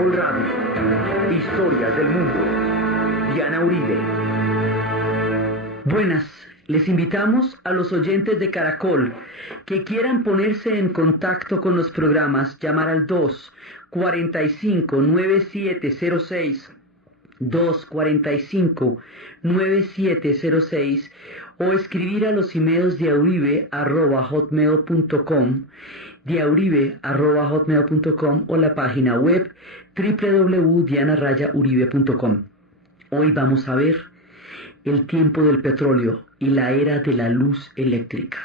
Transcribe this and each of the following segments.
Caracol Radio. Historias del mundo. Diana Uribe. Buenas, les invitamos a los oyentes de Caracol que quieran ponerse en contacto con los programas, llamar al 245-9706, 245-9706, o escribir a los emails diauribe@hotmail.com, diauribe@hotmail.com, o la página web www.diana-uribe.com. Hoy vamos a ver el tiempo del petróleo y la era de la luz eléctrica.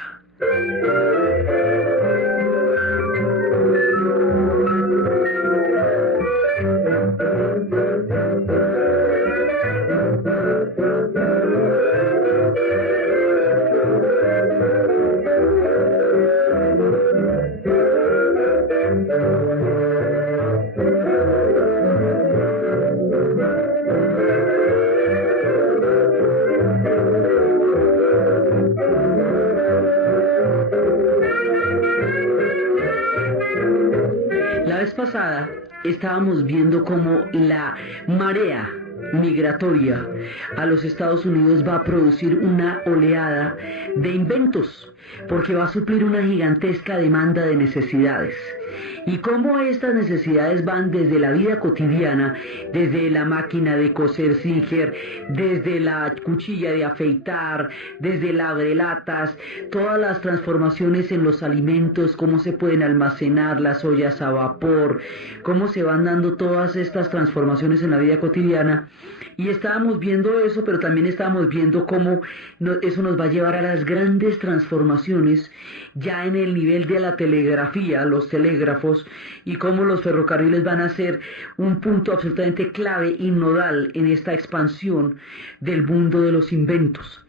La vez pasada estábamos viendo cómo la marea migratoria a los Estados Unidos va a producir una oleada de inventos, porque va a suplir una gigantesca demanda de necesidades. Y cómo estas necesidades van desde la vida cotidiana, desde la máquina de coser Singer, desde la cuchilla de afeitar, desde el abrelatas, todas las transformaciones en los alimentos, cómo se pueden almacenar las ollas a vapor, cómo se van dando todas estas transformaciones en la vida cotidiana. Y estábamos viendo eso, pero también estábamos viendo cómo eso nos va a llevar a las grandes transformaciones ya en el nivel de la telegrafía, los telégrafos, y cómo los ferrocarriles van a ser un punto absolutamente clave y nodal en esta expansión del mundo de los inventos.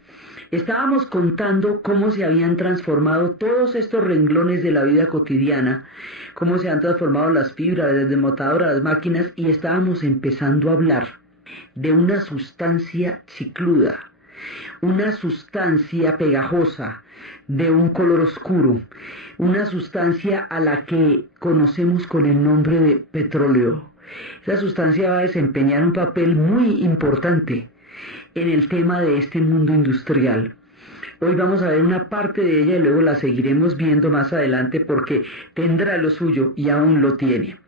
Estábamos contando cómo se habían transformado todos estos renglones de la vida cotidiana, cómo se han transformado las fibras, desde motoras, las máquinas, y estábamos empezando a hablar de una sustancia chicluda, una sustancia pegajosa, de un color oscuro, una sustancia a la que conocemos con el nombre de petróleo. Esa sustancia va a desempeñar un papel muy importante en el tema de este mundo industrial. Hoy vamos a ver una parte de ella y luego la seguiremos viendo más adelante porque tendrá lo suyo y aún lo tiene.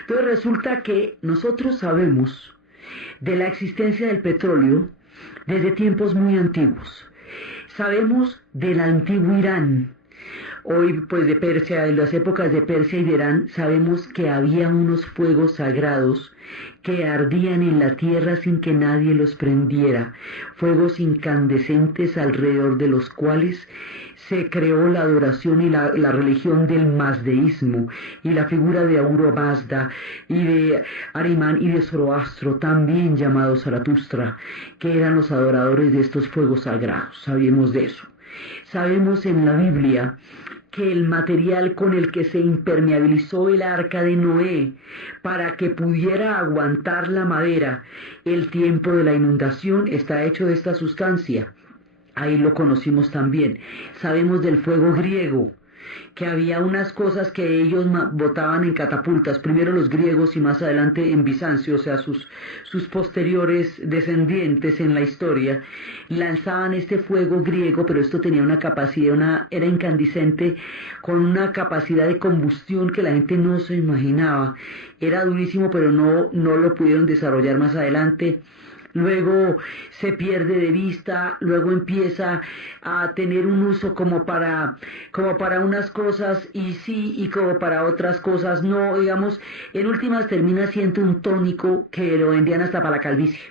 Entonces resulta que nosotros sabemos de la existencia del petróleo desde tiempos muy antiguos. Sabemos del antiguo Irán. Hoy, pues, de Persia, en las épocas de Persia y de Irán, sabemos que había unos fuegos sagrados que ardían en la tierra sin que nadie los prendiera, fuegos incandescentes alrededor de los cuales se creó la adoración y la religión del mazdeísmo, y la figura de Ahura Mazda y de Arimán y de Zoroastro, también llamado Zaratustra, que eran los adoradores de estos fuegos sagrados. Sabemos de eso. Sabemos en la Biblia que el material con el que se impermeabilizó el arca de Noé para que pudiera aguantar la madera el tiempo de la inundación está hecho de esta sustancia. Ahí lo conocimos también. Sabemos del fuego griego, que había unas cosas que ellos botaban en catapultas, primero los griegos y más adelante en Bizancio, o sea, sus posteriores descendientes en la historia, lanzaban este fuego griego, pero esto tenía una capacidad, era incandescente, con una capacidad de combustión que la gente no se imaginaba. Era durísimo, pero no lo pudieron desarrollar más adelante. Luego se pierde de vista, luego empieza a tener un uso como para unas cosas y sí, y como para otras cosas no, digamos, en últimas termina siendo un tónico que lo vendían hasta para la calvicie.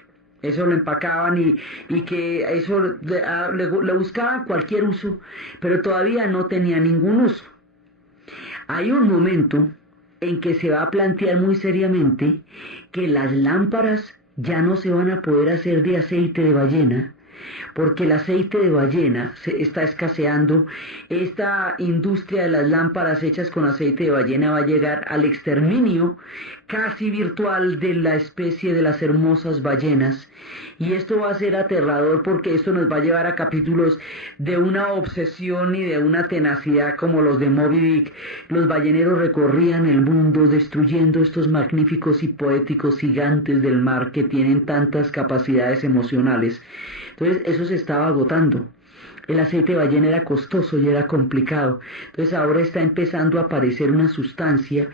Eso lo empacaban y que eso le buscaban cualquier uso, pero todavía no tenía ningún uso. Hay un momento en que se va a plantear muy seriamente que las lámparas ya no se van a poder hacer de aceite de ballena, porque el aceite de ballena se está escaseando. Esta industria de las lámparas hechas con aceite de ballena va a llegar al exterminio casi virtual de la especie de las hermosas ballenas, y esto va a ser aterrador porque esto nos va a llevar a capítulos de una obsesión y de una tenacidad como los de Moby Dick. Los balleneros recorrían el mundo destruyendo estos magníficos y poéticos gigantes del mar que tienen tantas capacidades emocionales. Entonces eso se estaba agotando. El aceite de ballena era costoso y era complicado. Entonces ahora está empezando a aparecer una sustancia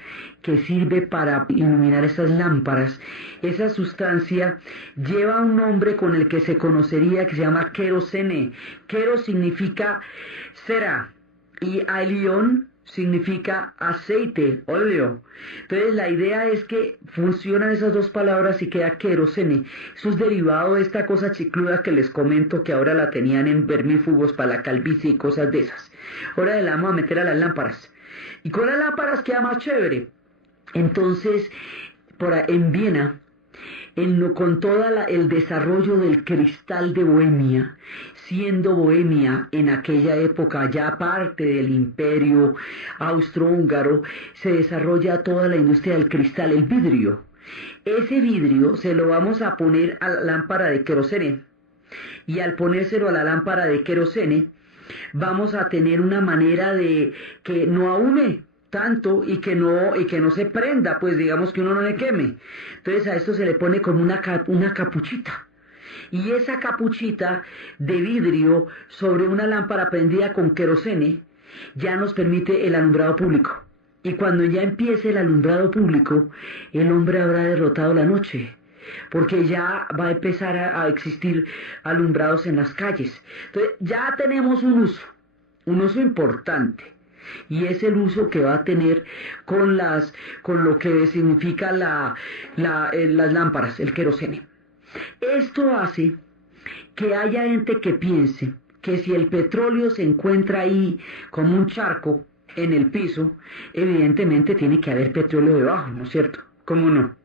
que sirve para iluminar esas lámparas. Esa sustancia lleva un nombre con el que se conocería, que se llama querosene. Quero significa cera y alión significa aceite, óleo. Entonces la idea es que funcionan esas dos palabras y queda querosene. Eso es derivado de esta cosa chicluda que les comento, que ahora la tenían en vermífugos para la calvicie y cosas de esas. Ahora le vamos a meter a las lámparas. Y con las lámparas queda más chévere. Entonces, en Viena, con todo el desarrollo del cristal de Bohemia, siendo Bohemia en aquella época ya parte del imperio austrohúngaro, se desarrolla toda la industria del cristal, el vidrio. Ese vidrio se lo vamos a poner a la lámpara de querosene, y al ponérselo a la lámpara de querosene vamos a tener una manera de que no ahume tanto y que no se prenda, pues digamos que uno no le queme. Entonces a esto se le pone como una capuchita, y esa capuchita de vidrio sobre una lámpara prendida con querosene ya nos permite el alumbrado público. Y cuando ya empiece el alumbrado público, el hombre habrá derrotado la noche, porque ya va a empezar a existir alumbrados en las calles. Entonces ya tenemos un uso importante, y es el uso que va a tener con lo que significa las lámparas, el querosene. Esto hace que haya gente que piense que si el petróleo se encuentra ahí como un charco en el piso, evidentemente tiene que haber petróleo debajo, ¿no es cierto? ¿Cómo no?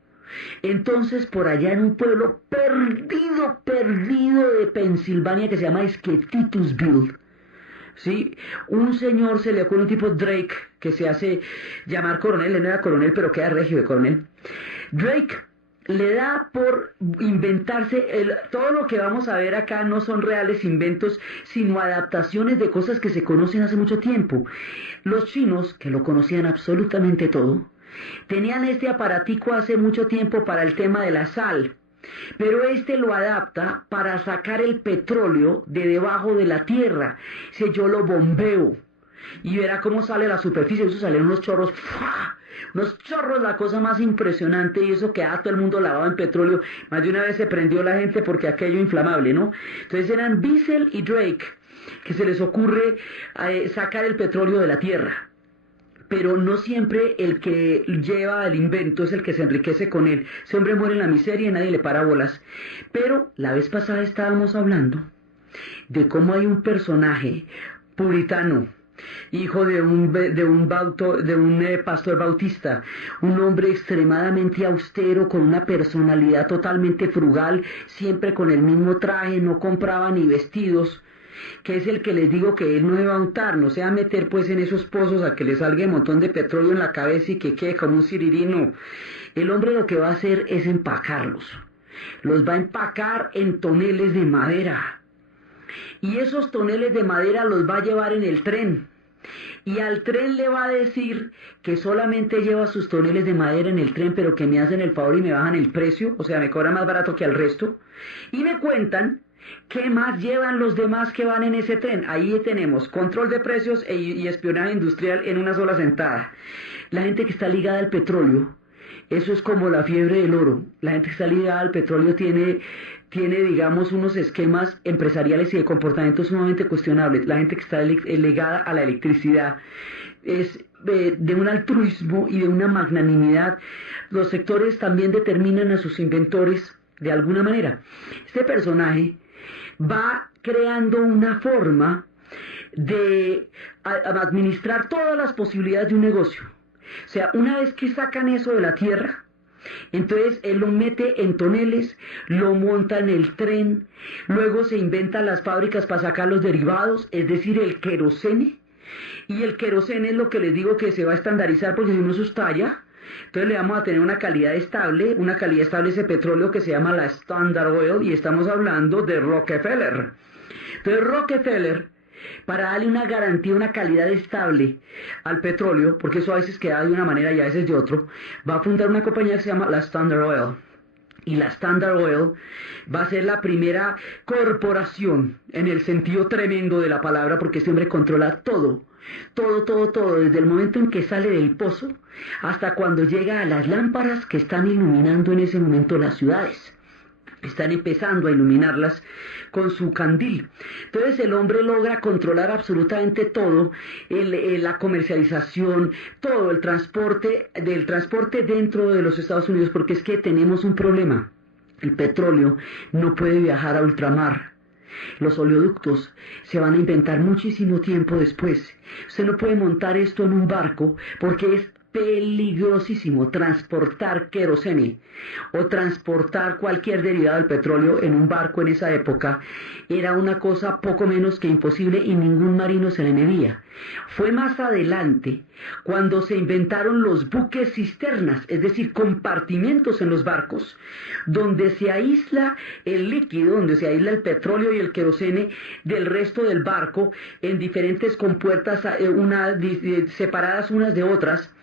Entonces, por allá en un pueblo perdido de Pensilvania que se llama Titusville, ¿sí? Un señor se le ocurre, un tipo Drake, que se hace llamar coronel. Él no era coronel, pero queda regio de coronel. Drake le da por inventarse, todo lo que vamos a ver acá no son reales inventos, sino adaptaciones de cosas que se conocen hace mucho tiempo. Los chinos, que lo conocían absolutamente todo, tenían este aparatico hace mucho tiempo para el tema de la sal, pero este lo adapta para sacar el petróleo de debajo de la tierra. Si yo lo bombeo y verá cómo sale la superficie, eso salen unos chorros, ¡fua! Unos chorros, la cosa más impresionante, y eso queda todo el mundo lavado en petróleo. Más de una vez se prendió la gente porque aquello inflamable, ¿no? Entonces eran Bissell y Drake que se les ocurre sacar el petróleo de la tierra. Pero no siempre el que lleva el invento es el que se enriquece con él. Ese hombre muere en la miseria y nadie le para bolas. Pero la vez pasada estábamos hablando de cómo hay un personaje puritano, hijo de un pastor bautista, un hombre extremadamente austero, con una personalidad totalmente frugal, siempre con el mismo traje, no compraba ni vestidos, que es el que les digo que él no se va a untar, no se va a meter pues en esos pozos a que le salga un montón de petróleo en la cabeza y que quede como un ciririno. El hombre lo que va a hacer es empacarlos, los va a empacar en toneles de madera, y esos toneles de madera los va a llevar en el tren, y al tren le va a decir que solamente lleva sus toneles de madera en el tren, pero que me hacen el favor y me bajan el precio, o sea, me cobran más barato que al resto, y me cuentan ¿qué más llevan los demás que van en ese tren? Ahí tenemos control de precios y espionaje industrial en una sola sentada. La gente que está ligada al petróleo, eso es como la fiebre del oro. La gente que está ligada al petróleo tiene digamos, unos esquemas empresariales y de comportamiento sumamente cuestionables. La gente que está ligada a la electricidad es de un altruismo y de una magnanimidad. Los sectores también determinan a sus inventores de alguna manera. Este personaje va creando una forma de administrar todas las posibilidades de un negocio. O sea, una vez que sacan eso de la tierra, Entonces él lo mete en toneles, lo monta en el tren, luego se inventan las fábricas para sacar los derivados, es decir, el querosene. Y el querosene es lo que les digo que se va a estandarizar porque si uno se estalla, entonces le vamos a tener una calidad estable ese petróleo que se llama la Standard Oil y estamos hablando de Rockefeller. Entonces Rockefeller, para darle una garantía, una calidad estable al petróleo, porque eso a veces queda de una manera y a veces de otro, va a fundar una compañía que se llama la Standard Oil. Y la Standard Oil va a ser la primera corporación en el sentido tremendo de la palabra, porque este hombre controla todo, desde el momento en que sale del pozo hasta cuando llega a las lámparas que están iluminando en ese momento las ciudades. Están empezando a iluminarlas con su candil. Entonces el hombre logra controlar absolutamente todo, la comercialización, todo el transporte, del transporte dentro de los Estados Unidos, porque es que tenemos un problema. El petróleo no puede viajar a ultramar. Los oleoductos se van a inventar muchísimo tiempo después. Usted no puede montar esto en un barco porque es peligrosísimo transportar querosene o transportar cualquier derivado del petróleo en un barco en esa época. Era una cosa poco menos que imposible y ningún marino se le medía. Fue más adelante cuando se inventaron los buques cisternas, es decir, compartimientos en los barcos, donde se aísla el líquido, donde se aísla el petróleo y el querosene del resto del barco en diferentes compuertas separadas unas de otras,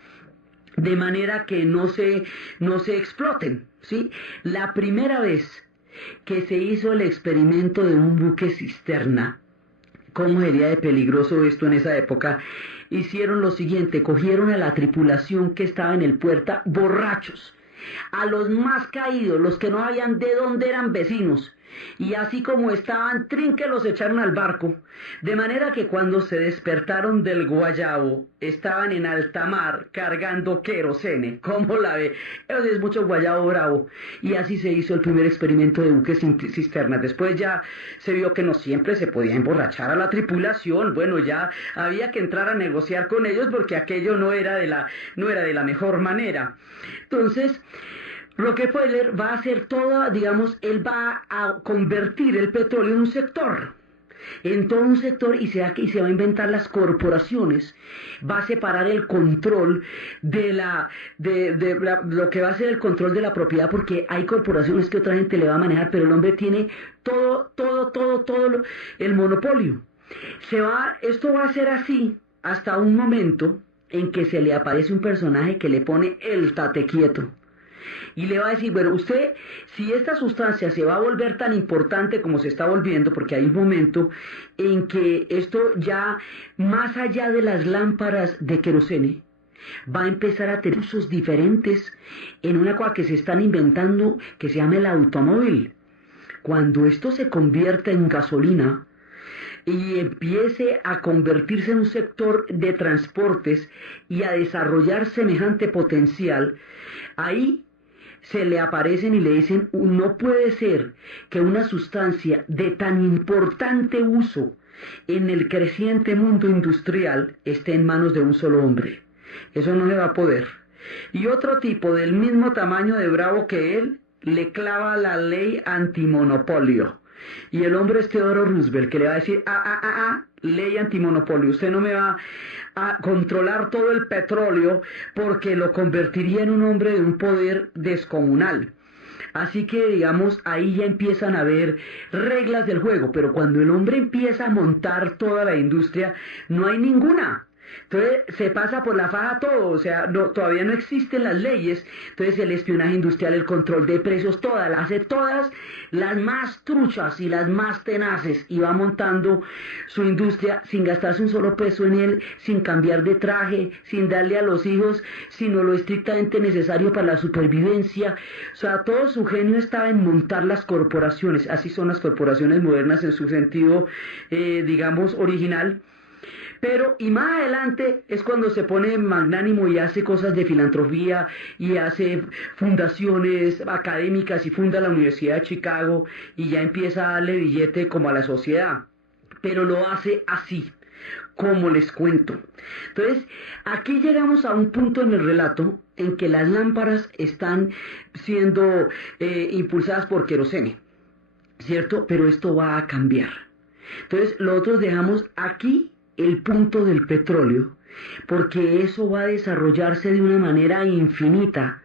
de manera que no se exploten, ¿sí? La primera vez que se hizo el experimento de un buque cisterna, ¿cómo sería de peligroso esto en esa época? Hicieron lo siguiente, cogieron a la tripulación que estaba en el puerta, borrachos, a los más caídos, los que no sabían de dónde eran vecinos, y así como estaban, trinque los echaron al barco, de manera que cuando se despertaron del guayabo, estaban en alta mar cargando querosene. ¿Cómo la ve? Eso es mucho guayabo bravo. Y así se hizo el primer experimento de buques cisternas. Después ya se vio que no siempre se podía emborrachar a la tripulación. Bueno, ya había que entrar a negociar con ellos porque aquello no era de la mejor manera. Entonces Rockefeller va a hacer toda, digamos, él va a convertir el petróleo en un sector, en todo un sector, y se va a inventar las corporaciones, va a separar el control de lo que va a ser el control de la propiedad, porque hay corporaciones que otra gente le va a manejar, pero el hombre tiene todo el monopolio. Esto va a ser así hasta un momento en que se le aparece un personaje que le pone el tate quieto. Y le va a decir, bueno, usted, si esta sustancia se va a volver tan importante como se está volviendo, porque hay un momento en que esto ya, más allá de las lámparas de querosene, va a empezar a tener usos diferentes en una cosa que se están inventando, que se llama el automóvil. Cuando esto se convierta en gasolina y empiece a convertirse en un sector de transportes y a desarrollar semejante potencial, ahí se le aparecen y le dicen, no puede ser que una sustancia de tan importante uso en el creciente mundo industrial esté en manos de un solo hombre. Eso no se va a poder. Y otro tipo del mismo tamaño de bravo que él le clava la ley antimonopolio. Y el hombre es Theodore Roosevelt, que le va a decir, ley antimonopolio, usted no me va a controlar todo el petróleo porque lo convertiría en un hombre de un poder descomunal. Así que, digamos, ahí ya empiezan a haber reglas del juego, pero cuando el hombre empieza a montar toda la industria, no hay ninguna. Entonces se pasa por la faja todo, o sea, todavía no existen las leyes. Entonces el espionaje industrial, el control de precios, hace todas las más truchas y las más tenaces, y va montando su industria sin gastarse un solo peso en él, sin cambiar de traje, sin darle a los hijos sino lo estrictamente necesario para la supervivencia. O sea, todo su genio estaba en montar las corporaciones. Así son las corporaciones modernas en su sentido, digamos, original. Pero, y más adelante es cuando se pone magnánimo y hace cosas de filantropía y hace fundaciones académicas y funda la Universidad de Chicago y ya empieza a darle billete como a la sociedad. Pero lo hace así, como les cuento. Entonces, aquí llegamos a un punto en el relato en que las lámparas están siendo impulsadas por querosene, ¿cierto? Pero esto va a cambiar. Entonces, nosotros dejamos aquí el punto del petróleo, porque eso va a desarrollarse de una manera infinita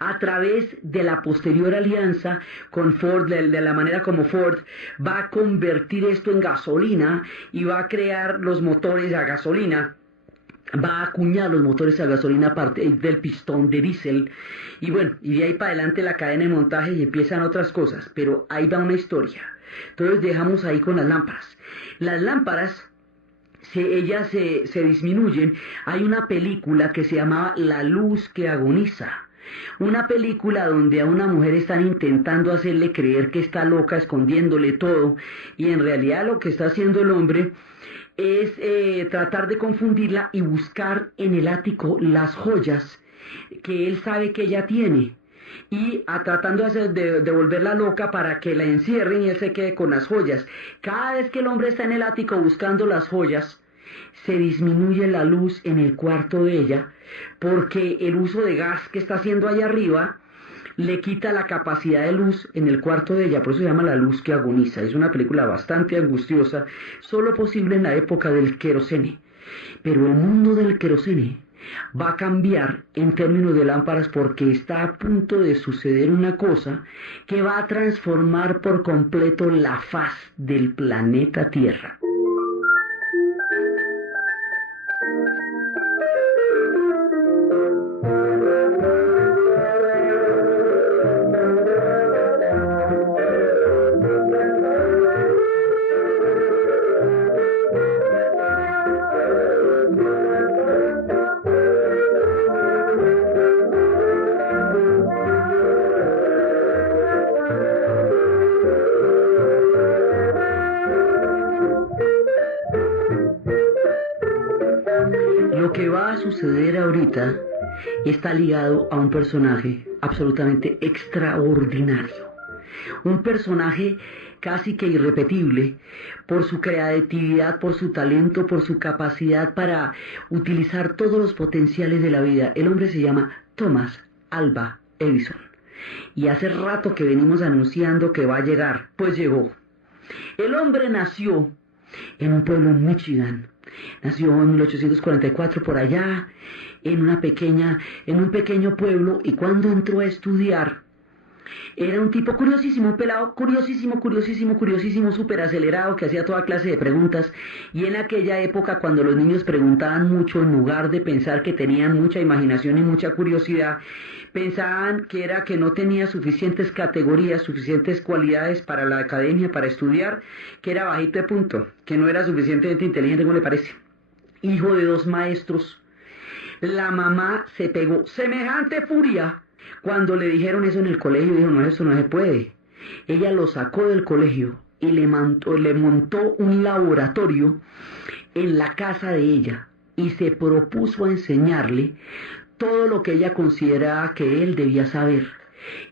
a través de la posterior alianza con Ford, de la manera como Ford va a convertir esto en gasolina y va a crear los motores a gasolina, va a acuñar los motores a gasolina aparte del pistón de diésel, y bueno, y de ahí para adelante la cadena de montaje y empiezan otras cosas, pero ahí va una historia. Entonces dejamos ahí con las lámparas. Las lámparas, ellas se disminuyen. Hay una película que se llamaba La luz que agoniza. Una película donde a una mujer están intentando hacerle creer que está loca, escondiéndole todo, y en realidad lo que está haciendo el hombre es tratar de confundirla y buscar en el ático las joyas que él sabe que ella tiene, y tratando de volverla loca para que la encierren y él se quede con las joyas. Cada vez que el hombre está en el ático buscando las joyas, se disminuye la luz en el cuarto de ella, porque el uso de gas que está haciendo allá arriba le quita la capacidad de luz en el cuarto de ella. Por eso se llama La luz que agoniza. Es una película bastante angustiosa, solo posible en la época del querosene. Pero el mundo del querosene va a cambiar en términos de lámparas, porque está a punto de suceder una cosa que va a transformar por completo la faz del planeta Tierra. Lo que va a suceder ahorita está ligado a un personaje absolutamente extraordinario. Un personaje casi que irrepetible por su creatividad, por su talento, por su capacidad para utilizar todos los potenciales de la vida. El hombre se llama Thomas Alva Edison. Y hace rato que venimos anunciando que va a llegar, pues llegó. El hombre nació en un pueblo en Michigan. Nació en 1844 por allá, en un pequeño pueblo, y cuando entró a estudiar, era un tipo curiosísimo, un pelado curiosísimo, súper acelerado, que hacía toda clase de preguntas. Y en aquella época, cuando los niños preguntaban mucho, en lugar de pensar que tenían mucha imaginación y mucha curiosidad, pensaban que era que no tenía suficientes categorías, suficientes cualidades para la academia, para estudiar, que era bajito de punto, que no era suficientemente inteligente, ¿cómo le parece? Hijo de 2 maestros. La mamá se pegó semejante furia cuando le dijeron eso en el colegio. Dijo: no, eso no se puede. Ella lo sacó del colegio y le montó un laboratorio en la casa de ella, y se propuso a enseñarle todo lo que ella consideraba que él debía saber.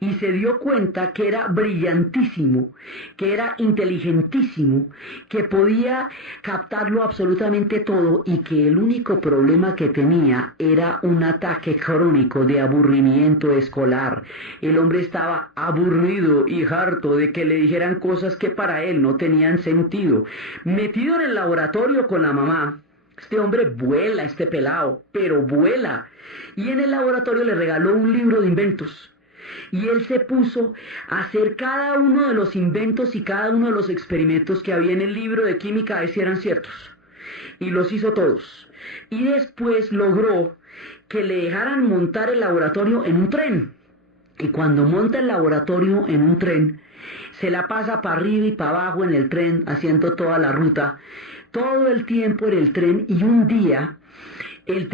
Y se dio cuenta que era brillantísimo, que era inteligentísimo, que podía captarlo absolutamente todo, y que el único problema que tenía era un ataque crónico de aburrimiento escolar. El hombre estaba aburrido y harto de que le dijeran cosas que para él no tenían sentido. Metido en el laboratorio con la mamá, este hombre vuela, este pelado, pero vuela. Y en el laboratorio le regaló un libro de inventos. Y él se puso a hacer cada uno de los inventos y cada uno de los experimentos que había en el libro de química, a ver si eran ciertos. Y los hizo todos. Y después logró que le dejaran montar el laboratorio en un tren. Y cuando monta el laboratorio en un tren, se la pasa para arriba y para abajo en el tren, haciendo toda la ruta, todo el tiempo en el tren. Y un día, el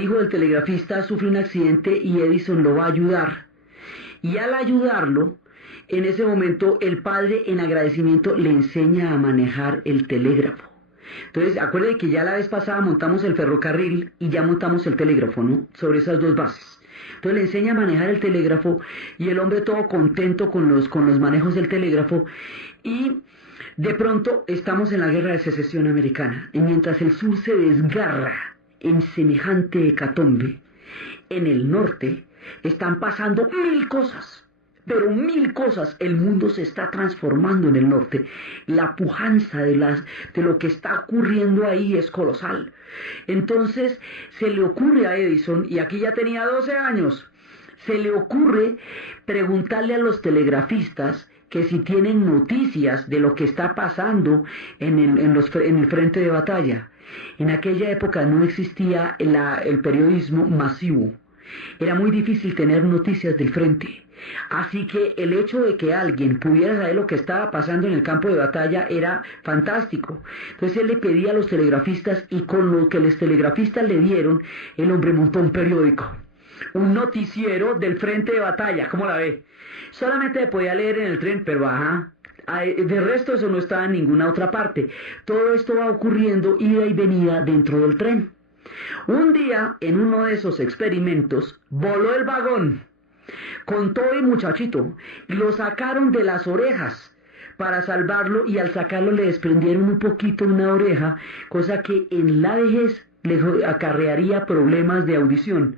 hijo del telegrafista, sufre un accidente y Edison lo va a ayudar. Y al ayudarlo, en ese momento, el padre, en agradecimiento, le enseña a manejar el telégrafo. Entonces, acuérdense que ya la vez pasada montamos el ferrocarril y ya montamos el telégrafo, ¿no? Sobre esas 2 bases. Entonces le enseña a manejar el telégrafo, y el hombre todo contento con los manejos del telégrafo. Y De pronto estamos en la guerra de secesión americana, y mientras el sur se desgarra en semejante hecatombe, en el norte están pasando 1000 cosas, pero 1000 cosas. El mundo se está transformando en el norte. La pujanza de lo que está ocurriendo ahí es colosal. Entonces se le ocurre a Edison, y aquí ya tenía 12 años, se le ocurre preguntarle a los telegrafistas que si tienen noticias de lo que está pasando en el frente de batalla. En aquella época no existía el periodismo masivo. Era muy difícil tener noticias del frente. Así que el hecho de que alguien pudiera saber lo que estaba pasando en el campo de batalla era fantástico. Entonces él le pedía a los telegrafistas, y con lo que los telegrafistas le dieron, el hombre montó un periódico, un noticiero del frente de batalla. ¿Cómo la ve? Solamente podía leer en el tren, pero de resto eso no estaba en ninguna otra parte. Todo esto va ocurriendo ida y venida dentro del tren. Un día, en uno de esos experimentos, voló el vagón con todo el muchachito, y lo sacaron de las orejas para salvarlo, y al sacarlo le desprendieron un poquito una oreja, cosa que en la vejez le acarrearía problemas de audición,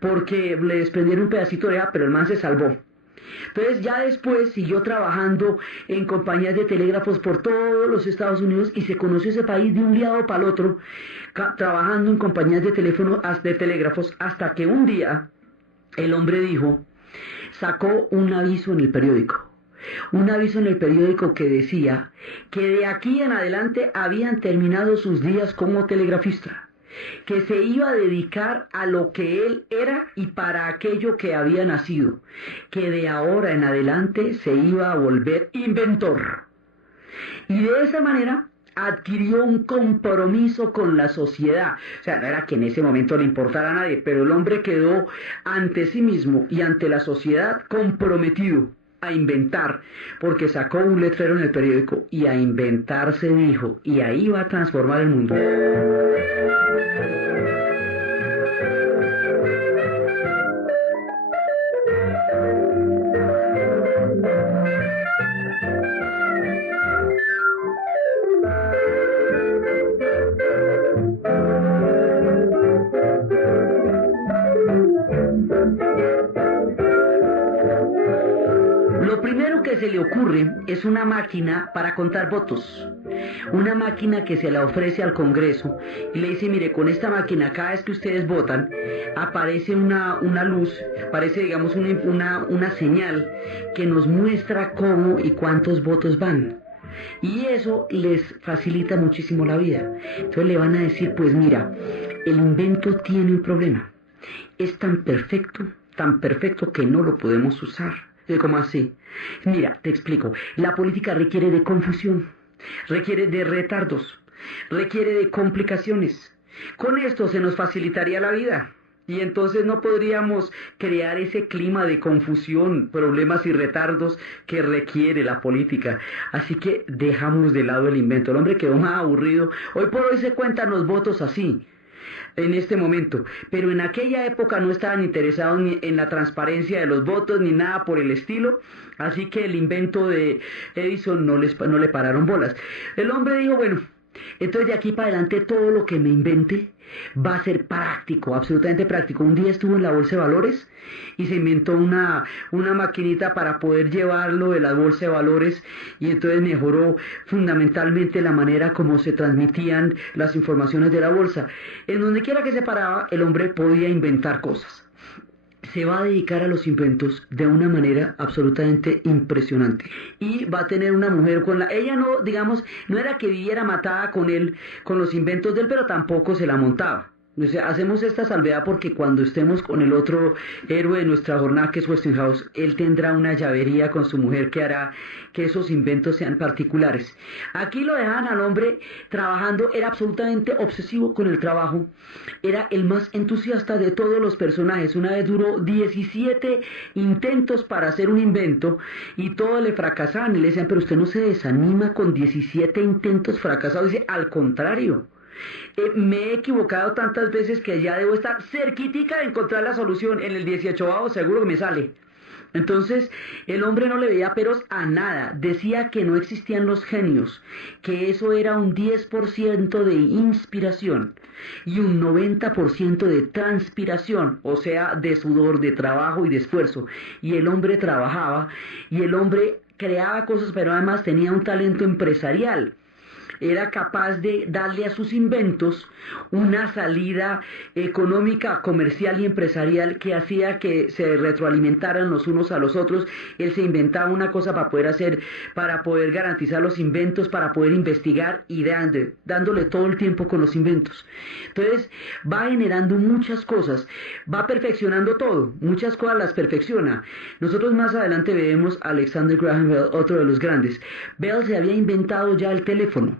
porque le desprendieron un pedacito de oreja, pero el man se salvó. Entonces ya después siguió trabajando en compañías de telégrafos por todos los Estados Unidos, y se conoció ese país de un lado para el otro, trabajando en compañías de telégrafos, hasta que un día el hombre sacó un aviso en el periódico. Un aviso en el periódico que decía que de aquí en adelante habían terminado sus días como telegrafista, que se iba a dedicar a lo que él era y para aquello que había nacido, que de ahora en adelante se iba a volver inventor. Y de esa manera adquirió un compromiso con la sociedad. O sea, no era que en ese momento le importara a nadie, pero el hombre quedó ante sí mismo y ante la sociedad comprometido a inventar, porque sacó un letrero en el periódico, y a inventar se dijo, y ahí va a transformar el mundo. Lo primero que se le ocurre es una máquina para contar votos, una máquina que se la ofrece al Congreso, y le dice: mire, con esta máquina cada vez que ustedes votan aparece una luz, aparece, digamos, una señal que nos muestra cómo y cuántos votos van, y eso les facilita muchísimo la vida. Entonces le van a decir: pues mira, el invento tiene un problema, es tan perfecto que no lo podemos usar. ¿Cómo así? Mira, te explico. La política requiere de confusión, requiere de retardos, requiere de complicaciones. Con esto se nos facilitaría la vida, y entonces no podríamos crear ese clima de confusión, problemas y retardos que requiere la política. Así que dejamos de lado el invento. El hombre quedó más aburrido. Hoy por hoy se cuentan los votos así, en este momento, pero en aquella época no estaban interesados ni en la transparencia de los votos ni nada por el estilo, así que el invento de Edison no le pararon bolas. El hombre dijo: bueno, entonces de aquí para adelante todo lo que me invente va a ser práctico, absolutamente práctico. Un día estuvo en la bolsa de valores y se inventó una maquinita para poder llevarlo de la bolsa de valores, y entonces mejoró fundamentalmente la manera como se transmitían las informaciones de la bolsa. En donde quiera que se paraba, el hombre podía inventar cosas. Se va a dedicar a los inventos de una manera absolutamente impresionante, y va a tener una mujer ella no, digamos, no era que viviera matada con él, con los inventos de él, pero tampoco se la montaba. O sea, hacemos esta salvedad porque cuando estemos con el otro héroe de nuestra jornada, que es Westinghouse, él tendrá una llavería con su mujer que hará que esos inventos sean particulares. Aquí lo dejan al hombre trabajando, era absolutamente obsesivo con el trabajo, era el más entusiasta de todos los personajes. Una vez duró 17 intentos para hacer un invento y todos le fracasaban, y le decían: pero usted no se desanima con 17 intentos fracasados. Dice: al contrario, me he equivocado tantas veces que ya debo estar cerquitica de encontrar la solución. En el 18º seguro que me sale. Entonces, el hombre no le veía peros a nada, decía que no existían los genios, que eso era un 10% de inspiración y un 90% de transpiración, o sea, de sudor, de trabajo y de esfuerzo. Y el hombre trabajaba y el hombre creaba cosas, pero además tenía un talento empresarial. Era capaz de darle a sus inventos una salida económica, comercial y empresarial que hacía que se retroalimentaran los unos a los otros. Él se inventaba una cosa para poder hacer, para poder garantizar los inventos, para poder investigar y dándole todo el tiempo con los inventos. Entonces va generando muchas cosas, va perfeccionando todo, muchas cosas las perfecciona. Nosotros más adelante veremos a Alexander Graham Bell, otro de los grandes. Bell se había inventado ya el teléfono,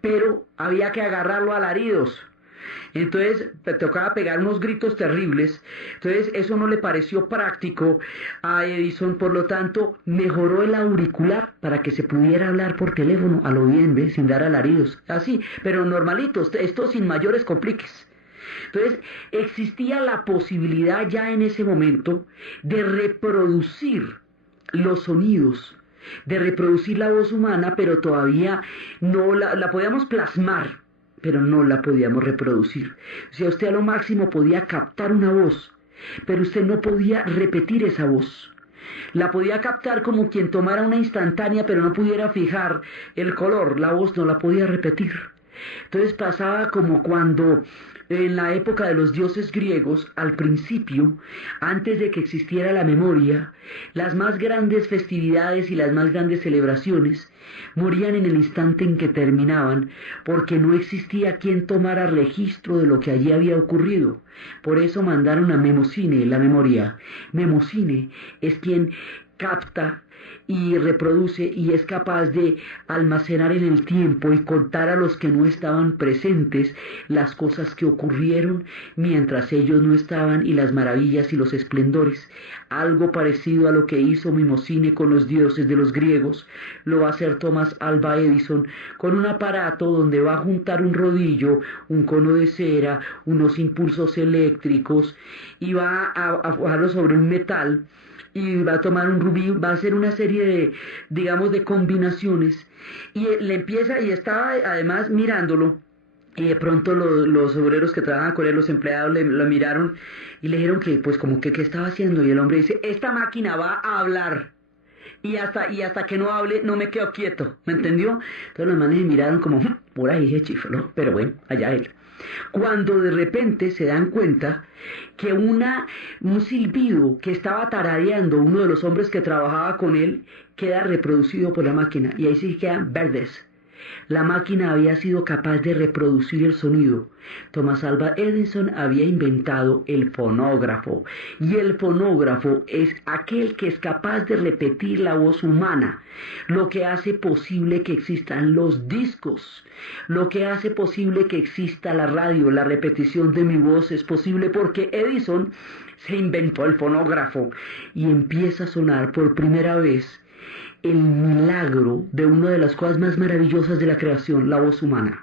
pero había que agarrarlo a alaridos. Entonces tocaba pegar unos gritos terribles. Entonces eso no le pareció práctico a Edison, por lo tanto mejoró el auricular para que se pudiera hablar por teléfono a lo bien, ¿ves? Sin dar alaridos, así, pero normalitos, esto sin mayores compliques. Entonces existía la posibilidad ya en ese momento de reproducir los sonidos, de reproducir la voz humana, pero todavía no la podíamos plasmar, pero no la podíamos reproducir. O sea, usted a lo máximo podía captar una voz, pero usted no podía repetir esa voz. La podía captar como quien tomara una instantánea, pero no pudiera fijar el color, la voz no la podía repetir. Entonces pasaba como cuando en la época de los dioses griegos, al principio, antes de que existiera la memoria, las más grandes festividades y las más grandes celebraciones morían en el instante en que terminaban, porque no existía quien tomara registro de lo que allí había ocurrido. Por eso mandaron a Mnemosine la memoria. Mnemosine es quien capta y reproduce y es capaz de almacenar en el tiempo y contar a los que no estaban presentes las cosas que ocurrieron mientras ellos no estaban y las maravillas y los esplendores. Algo parecido a lo que hizo Mnemosine con los dioses de los griegos lo va a hacer Thomas Alva Edison con un aparato donde va a juntar un rodillo, un cono de cera, unos impulsos eléctricos y va a fijarlo sobre un metal y va a tomar un rubí, va a hacer una serie de, digamos, de combinaciones, y le empieza, y estaba además mirándolo, y de pronto los obreros que trabajan con él, los empleados, lo miraron y le dijeron que, pues, como que, ¿qué estaba haciendo? Y el hombre dice, esta máquina va a hablar, y hasta que no hable, no me quedo quieto, ¿me entendió? Entonces los manes miraron como, por ahí dije chiflo, pero bueno, allá él. Cuando de repente se dan cuenta que un silbido que estaba tarareando uno de los hombres que trabajaba con él queda reproducido por la máquina, y ahí sí quedan verdes. La máquina había sido capaz de reproducir el sonido. Thomas Alva Edison había inventado el fonógrafo, y el fonógrafo es aquel que es capaz de repetir la voz humana, lo que hace posible que existan los discos, lo que hace posible que exista la radio. La repetición de mi voz es posible porque Edison se inventó el fonógrafo y empieza a sonar por primera vez el milagro de una de las cosas más maravillosas de la creación, la voz humana.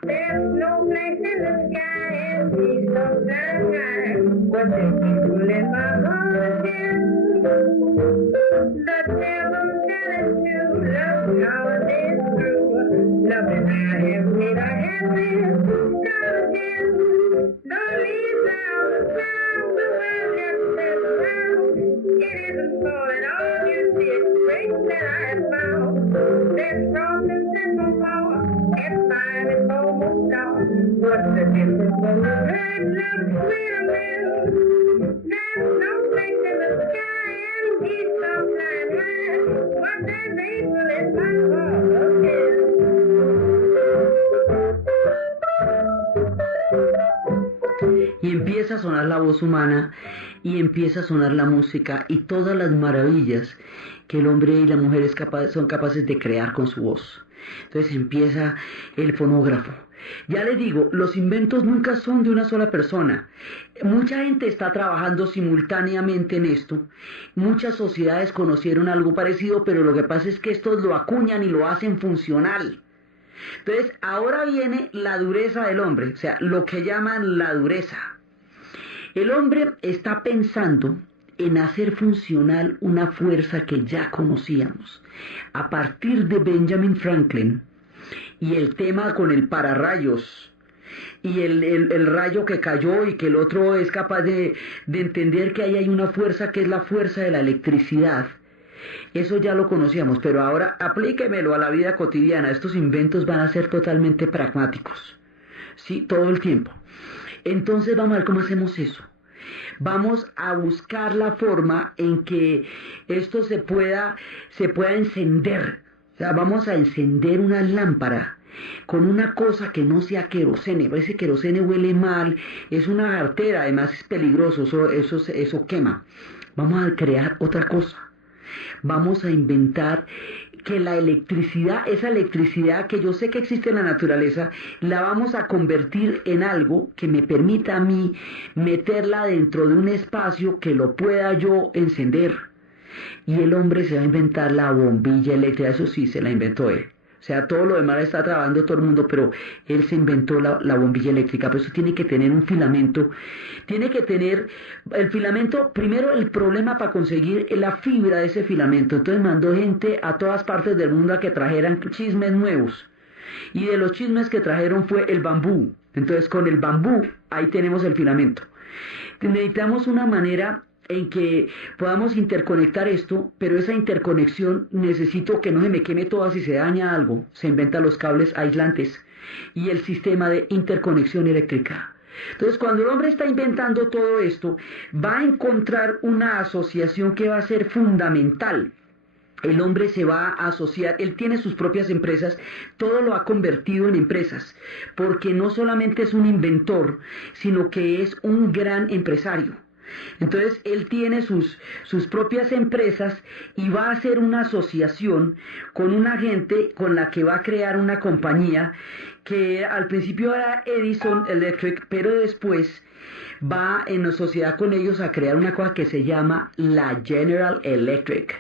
Y empieza a sonar la voz humana, y empieza a sonar la música y todas las maravillas que el hombre y la mujer son capaces de crear con su voz. Entonces empieza el fonógrafo. Ya les digo, los inventos nunca son de una sola persona. Mucha gente está trabajando simultáneamente en esto. Muchas sociedades conocieron algo parecido, pero lo que pasa es que estos lo acuñan y lo hacen funcional. Entonces, ahora viene la dureza del hombre, o sea, lo que llaman la dureza. El hombre está pensando en hacer funcional una fuerza que ya conocíamos. A partir de Benjamin Franklin y el tema con el pararrayos y el rayo que cayó y que el otro es capaz de entender que ahí hay una fuerza que es la fuerza de la electricidad. Eso ya lo conocíamos, pero ahora aplíquemelo a la vida cotidiana. Estos inventos van a ser totalmente pragmáticos, ¿sí? Todo el tiempo. Entonces vamos a ver cómo hacemos eso. Vamos a buscar la forma en que esto se pueda encender. O sea, vamos a encender una lámpara con una cosa que no sea querosene. Ese querosene huele mal, es una jartera, además es peligroso, eso quema. Vamos a crear otra cosa. Vamos a inventar que la electricidad, esa electricidad que yo sé que existe en la naturaleza, la vamos a convertir en algo que me permita a mí meterla dentro de un espacio que lo pueda yo encender. Y el hombre se va a inventar la bombilla eléctrica, eso sí, se la inventó él. O sea, todo lo demás está trabajando todo el mundo, pero él se inventó la bombilla eléctrica. Pero eso tiene que tener un filamento. Tiene que tener el filamento, primero el problema para conseguir la fibra de ese filamento. Entonces mandó gente a todas partes del mundo a que trajeran chismes nuevos. Y de los chismes que trajeron fue el bambú. Entonces con el bambú, ahí tenemos el filamento. Necesitamos una manera en que podamos interconectar esto, pero esa interconexión necesito que no se me queme toda si se daña algo. Se inventan los cables aislantes y el sistema de interconexión eléctrica. Entonces, cuando el hombre está inventando todo esto, va a encontrar una asociación que va a ser fundamental. El hombre se va a asociar, él tiene sus propias empresas, todo lo ha convertido en empresas, porque no solamente es un inventor, sino que es un gran empresario. Entonces él tiene sus propias empresas y va a hacer una asociación con una gente con la que va a crear una compañía que al principio era Edison Electric, pero después va en sociedad con ellos a crear una cosa que se llama la General Electric,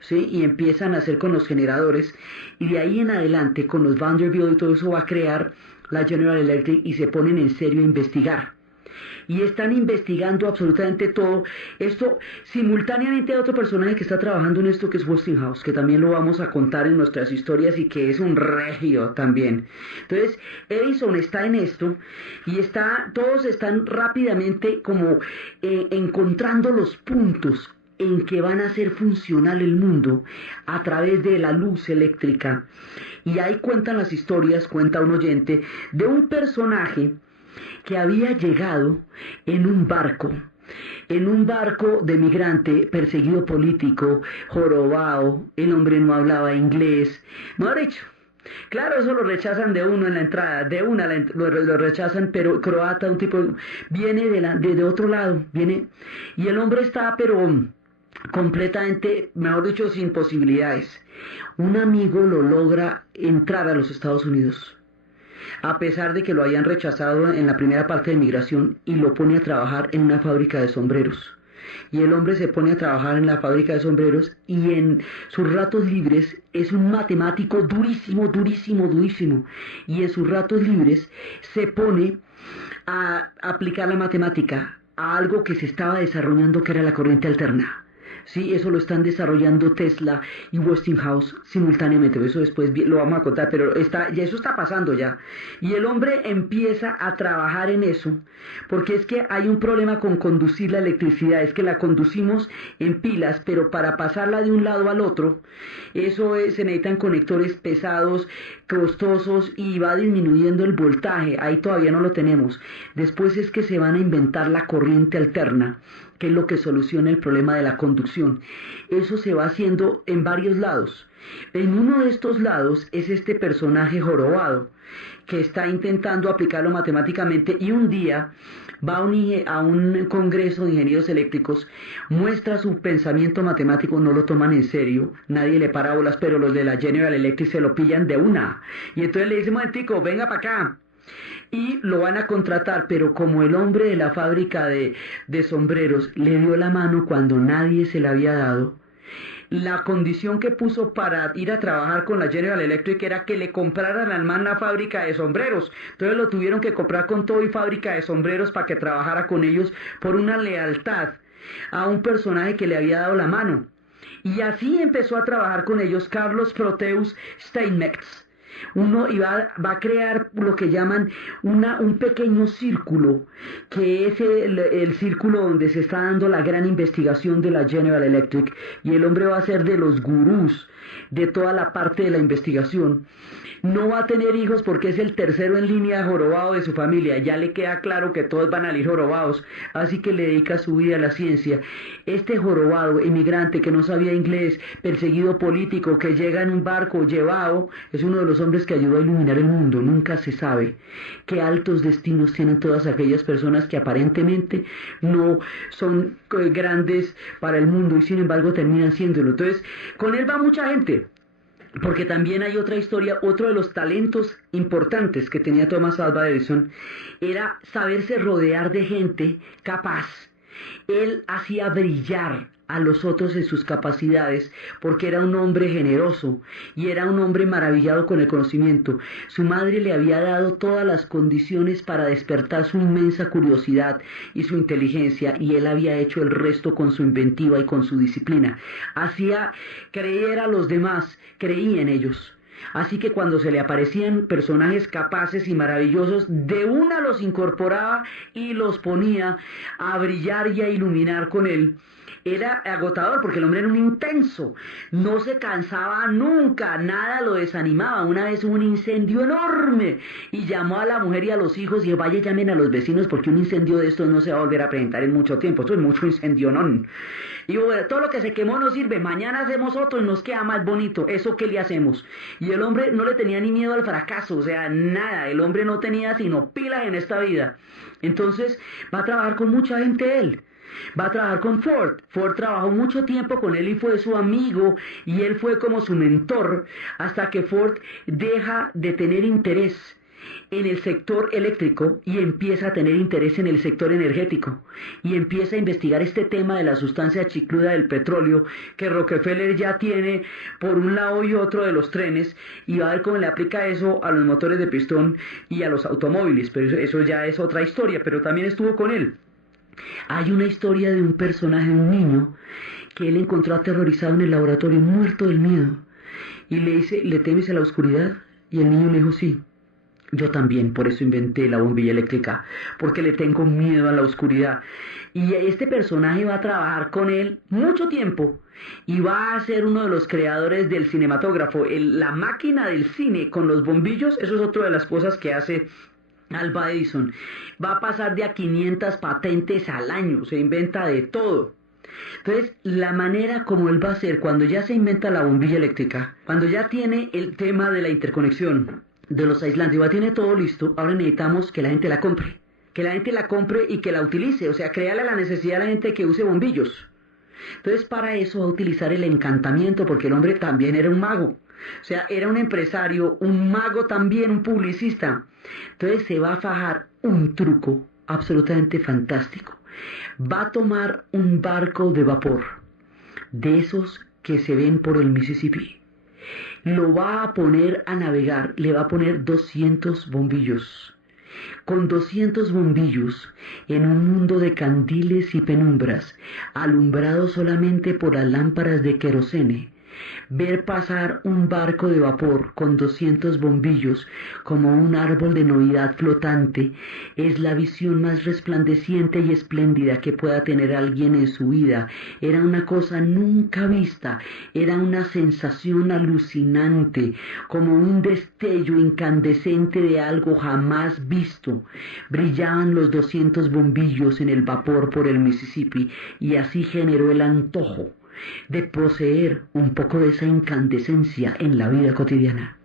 ¿sí? Y empiezan a hacer con los generadores y de ahí en adelante con los Vanderbilt y todo eso va a crear la General Electric y se ponen en serio a investigar. Y están investigando absolutamente todo. Esto, simultáneamente hay otro personaje que está trabajando en esto que es Westinghouse, que también lo vamos a contar en nuestras historias y que es un regio también. Entonces, Edison está en esto y todos están rápidamente como encontrando los puntos en que van a hacer funcional el mundo a través de la luz eléctrica. Y ahí cuentan las historias, cuenta un oyente, de un personaje que había llegado en un barco de migrante, perseguido político, jorobado, el hombre no hablaba inglés, mejor dicho. Claro, eso lo rechazan de uno en la entrada, lo rechazan, pero croata, un tipo, viene de otro lado, viene, y el hombre está, pero completamente, mejor dicho, sin posibilidades. Un amigo lo logra entrar a los Estados Unidos, a pesar de que lo hayan rechazado en la primera parte de migración, y lo pone a trabajar en una fábrica de sombreros. Y el hombre se pone a trabajar en la fábrica de sombreros y en sus ratos libres es un matemático durísimo, durísimo, durísimo. Y en sus ratos libres se pone a aplicar la matemática a algo que se estaba desarrollando, que era la corriente alterna. Sí, eso lo están desarrollando Tesla y Westinghouse simultáneamente. Eso después lo vamos a contar, pero eso está pasando ya. Y el hombre empieza a trabajar en eso, porque es que hay un problema con conducir la electricidad, es que la conducimos en pilas, pero para pasarla de un lado al otro, se necesitan conectores pesados, costosos, y va disminuyendo el voltaje. Ahí todavía no lo tenemos. Después es que se van a inventar la corriente alterna, que es lo que soluciona el problema de la conducción. Eso se va haciendo en varios lados. En uno de estos lados es este personaje jorobado, que está intentando aplicarlo matemáticamente, y un día va a un congreso de ingenieros eléctricos, muestra su pensamiento matemático, no lo toman en serio, nadie le para bolas, pero los de la General Electric se lo pillan de una. Y entonces le dicen: momentico, venga para acá. Y lo van a contratar, pero como el hombre de la fábrica de sombreros le dio la mano cuando nadie se la había dado, la condición que puso para ir a trabajar con la General Electric era que le compraran al man la fábrica de sombreros. Entonces lo tuvieron que comprar con todo y fábrica de sombreros para que trabajara con ellos por una lealtad a un personaje que le había dado la mano. Y así empezó a trabajar con ellos Carlos Proteus Steinmetz. Va a crear lo que llaman un pequeño círculo, que es el círculo donde se está dando la gran investigación de la General Electric, y el hombre va a ser de los gurús de toda la parte de la investigación. No va a tener hijos porque es el tercero en línea jorobado de su familia. Ya le queda claro que todos van a salir jorobados, así que le dedica su vida a la ciencia. Este jorobado, emigrante que no sabía inglés, perseguido político, que llega en un barco llevado, es uno de los hombres que ayudó a iluminar el mundo. Nunca se sabe qué altos destinos tienen todas aquellas personas que aparentemente no son grandes para el mundo y sin embargo terminan siéndolo. Entonces, con él va mucha gente. Porque también hay otra historia, otro de los talentos importantes que tenía Thomas Alva Edison era saberse rodear de gente capaz. Él hacía brillar a los otros en sus capacidades, porque era un hombre generoso y era un hombre maravillado con el conocimiento. Su madre le había dado todas las condiciones para despertar su inmensa curiosidad y su inteligencia, y él había hecho el resto con su inventiva y con su disciplina. Hacía creer a los demás, creía en ellos. Así que cuando se le aparecían personajes capaces y maravillosos, de una los incorporaba y los ponía a brillar y a iluminar con él. Era agotador porque el hombre era un intenso, no se cansaba nunca, nada lo desanimaba. Una vez hubo un incendio enorme y llamó a la mujer y a los hijos y dijo: vaya, llamen a los vecinos porque un incendio de estos no se va a volver a presentar en mucho tiempo, esto es mucho incendio, ¿no? Y bueno, todo lo que se quemó no sirve, mañana hacemos otro y nos queda más bonito, ¿eso qué le hacemos? Y el hombre no le tenía ni miedo al fracaso, o sea, nada, el hombre no tenía sino pilas en esta vida. Entonces va a trabajar con mucha gente él. Va a trabajar con Ford. Ford trabajó mucho tiempo con él y fue su amigo, y él fue como su mentor, hasta que Ford deja de tener interés en el sector eléctrico y empieza a tener interés en el sector energético, y empieza a investigar este tema de la sustancia chicluda del petróleo que Rockefeller ya tiene por un lado y otro de los trenes, y va a ver cómo le aplica eso a los motores de pistón y a los automóviles. Pero eso ya es otra historia, pero también estuvo con él. Hay una historia de un personaje, un niño, que él encontró aterrorizado en el laboratorio, muerto del miedo, y le dice: ¿le temes a la oscuridad? Y el niño le dijo: sí, yo también, por eso inventé la bombilla eléctrica, porque le tengo miedo a la oscuridad. Y este personaje va a trabajar con él mucho tiempo, y va a ser uno de los creadores del cinematógrafo, la máquina del cine con los bombillos. Eso es otra de las cosas que hace Alva Edison. Va a pasar de a 500 patentes al año, se inventa de todo. Entonces, la manera como él va a hacer cuando ya se inventa la bombilla eléctrica, cuando ya tiene el tema de la interconexión, de los aislantes, ya tiene todo listo, ahora necesitamos que la gente la compre. Que la gente la compre y que la utilice, o sea, crearle la necesidad a la gente que use bombillos. Entonces, para eso va a utilizar el encantamiento, porque el hombre también era un mago. O sea, era un empresario, un mago también, un publicista. Entonces se va a fajar un truco absolutamente fantástico. Va a tomar un barco de vapor, de esos que se ven por el Mississippi. Lo va a poner a navegar, le va a poner 200 bombillos. Con 200 bombillos, en un mundo de candiles y penumbras, alumbrado solamente por las lámparas de querosene, ver pasar un barco de vapor con 200 bombillos como un árbol de Navidad flotante es la visión más resplandeciente y espléndida que pueda tener alguien en su vida. Era una cosa nunca vista, era una sensación alucinante, como un destello incandescente de algo jamás visto. Brillaban los 200 bombillos en el vapor por el Mississippi, y así generó el antojo de poseer un poco de esa incandescencia en la vida cotidiana.